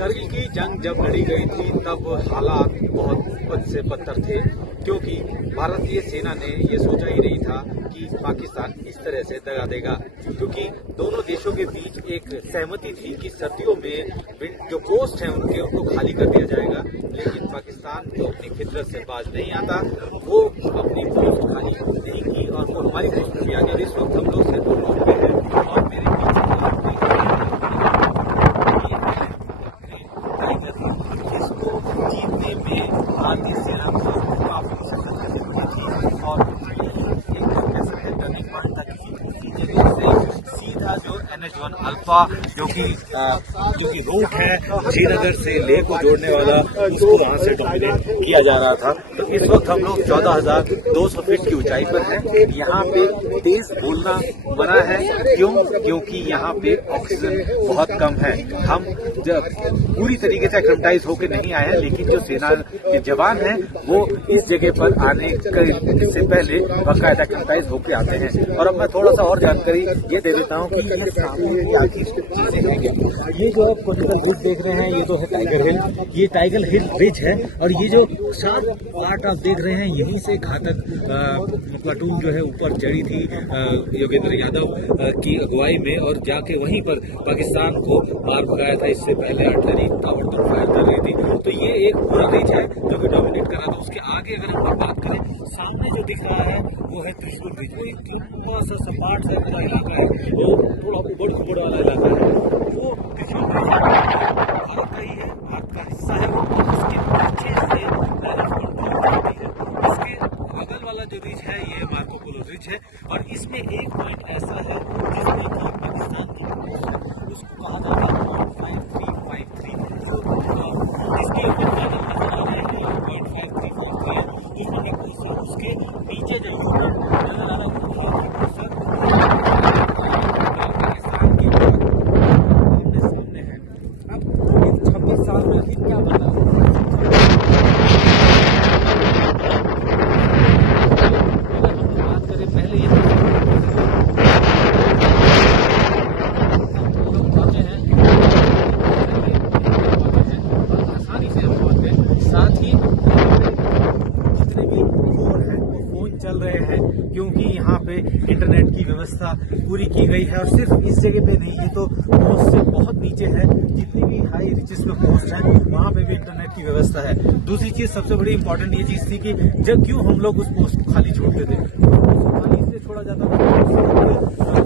करगिल की जंग जब लड़ी गई थी तब हालात बहुत बद से बदतर थे, क्योंकि भारतीय सेना ने ये सोचा ही नहीं था कि पाकिस्तान इस तरह से दगा देगा। क्योंकि दोनों देशों के बीच एक सहमति थी कि सर्दियों में जो पोस्ट हैं उनको खाली कर दिया जाएगा, लेकिन पाकिस्तान जो अपनी फितरत से बाज नहीं आता, वो अपनी पोस्ट खाली नहीं की और वो हमारी पोस्ट में भी आ गया। इस वक्त हम लोग सिर्फ रोड पे हैं और मेरे इसको जीतने में भारतीय सेना को काफी सफलता थी और एक ऐसा है टर्निंग पॉइंट था किसी जगह से सीधा जो NH-1 अल्फा जो कि रूट है श्रीनगर से लेह को जोड़ने वाला, उसको वहां से डोमिनेट किया जा रहा था। तो इस वक्त हम लोग 14,200 फीट की ऊंचाई पर हैं। यहाँ पे तेज बोलना मना है, क्योंकि यहाँ पे ऑक्सीजन बहुत कम है। हम पूरी तरीके से एक्लेमेटाइज होकर नहीं आए हैं, लेकिन जो सेना के जवान हैं वो इस जगह पर आने से पहले बाकायदा एक्लेमेटाइज होकर आते हैं। और अब मैं थोड़ा सा और जानकारी ये दे देता हूँ कि ये सामने की आखिर चीजें हैं। ये जो आप कोस्टल हिल देख रहे हैं, ये तो है टाइगर हिल, ये टाइगर हिल रिज है। और ये जो शार्प पार्ट आप देख रहे हैं, यहीं से घातक प्लाटून जो है ऊपर चढ़ी थी योगेंद्र यादव की अगुवाई में और जाके वहीं पर पाकिस्तान को मार भगाया था। इससे पहले आर्टिलरी ताबड़तोड़ फायर कर रही थी। तो ये एक पूरा रिज है जो कि डोमिनेट कर रहा था। उसके आगे अगर हम बात करें, सामने जो दिख रहा है वो है त्रिशूल रिज। वो एक लंबा सा सपाट सा पूरा इलाका है, वो थोड़ा उबड़ खुबड़ वाला इलाका है। वो त्रिशूल रिज भारत का ही है, भारत का हिस्सा है वो। उसके पीछे से इसके बगल वाला जो रिज है ये मार्को पोलो रिज है। और इसमें एक पॉइंट ऐसा है जिसमें कि पाकिस्तान की उसको कहा जाता है 5353, जिसके ऊपर बादल नजर आ रहे हैं 5343 है। उसके नीचे जो नजर आ रहा है पाकिस्तान की आमने सामने है। अब इन 26 साल में आखिर क्या बदला? चल रहे हैं, क्योंकि यहाँ पे इंटरनेट की व्यवस्था पूरी की गई है। और सिर्फ इस जगह पे नहीं, ये तो पोस्ट से बहुत नीचे है। जितनी भी हाई रिचेस पे पोस्ट है वहाँ पे भी इंटरनेट की व्यवस्था है। दूसरी चीज, सबसे बड़ी इंपॉर्टेंट ये चीज थी कि जब क्यों हम लोग उस पोस्ट को खाली छोड़ते थे। खाली इसलिए छोड़ा जाता था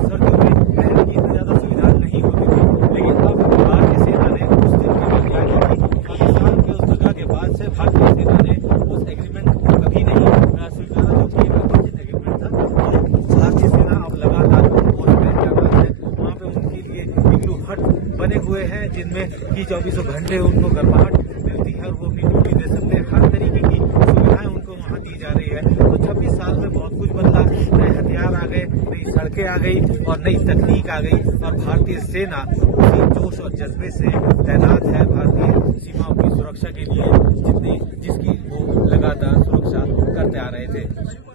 सर्दियों में रहने की इतनी ज्यादा सुविधा नहीं होती थी, लेकिन अब भारतीय सेना ने उस दिन के बाद क्या किया कि पाकिस्तान के उस जगह के बाद से भारतीय सेना ने उस एग्रीमेंट को कभी नहीं स्वीकारा, जो कि एक एग्रीमेंट था। तो भारतीय सेना अब लगातार पोस्ट पे क्या बात है, वहाँ पे उनके लिए इग्लू हट बने हुए हैं, जिनमें कि 24 घंटे उनको गर्माहट मिलती है और वो अपनी ड्यूटी दे सकते हैं। हर तरीके की सुविधाएं उनको वहाँ दी जा रही है। तो 26 साल में बहुत कुछ बदला, नए हथियार आ गए, नई सड़कें आ गई और नई तकनीक आ गई। और भारतीय सेना उसी जोश और जज्बे से तैनात है भारतीय सीमाओं की सुरक्षा के लिए, जिसकी वो लगातार सुरक्षा करते आ रहे थे।